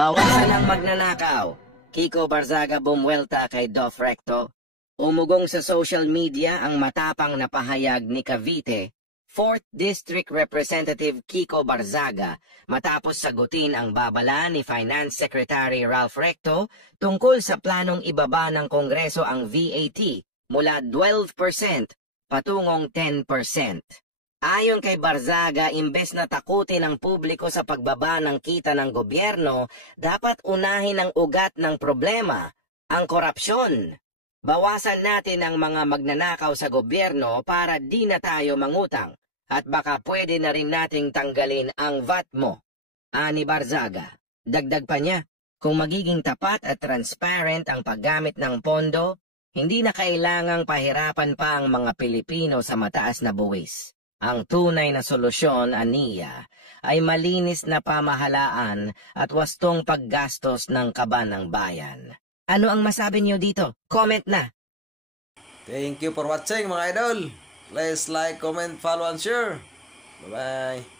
Bawasan ang magnanakaw. Kiko Barzaga bumwelta kay Dof Recto. Umugong sa social media ang matapang na pahayag ni Cavite 4th District Representative Kiko Barzaga matapos sagutin ang babala ni Finance Secretary Ralph Recto tungkol sa planong ibaba ng Kongreso ang VAT mula 12% patungong 10%. Ayon kay Barzaga, imbes na takutin ang publiko sa pagbaba ng kita ng gobyerno, dapat unahin ang ugat ng problema, ang korupsyon. Bawasan natin ang mga magnanakaw sa gobyerno para di na tayo mangutang at baka pwede na rin nating tanggalin ang VAT mo. Ani Barzaga. Dagdag pa niya, kung magiging tapat at transparent ang paggamit ng pondo, hindi na kailangang pahirapan pa ang mga Pilipino sa mataas na buwis. Ang tunay na solusyon, aniya, ay malinis na pamahalaan at wastong paggastos ng kaban ng bayan. Ano ang masabi niyo dito? Comment na! Thank you for watching mga idol. Please like, comment, follow, and share. Bye-bye.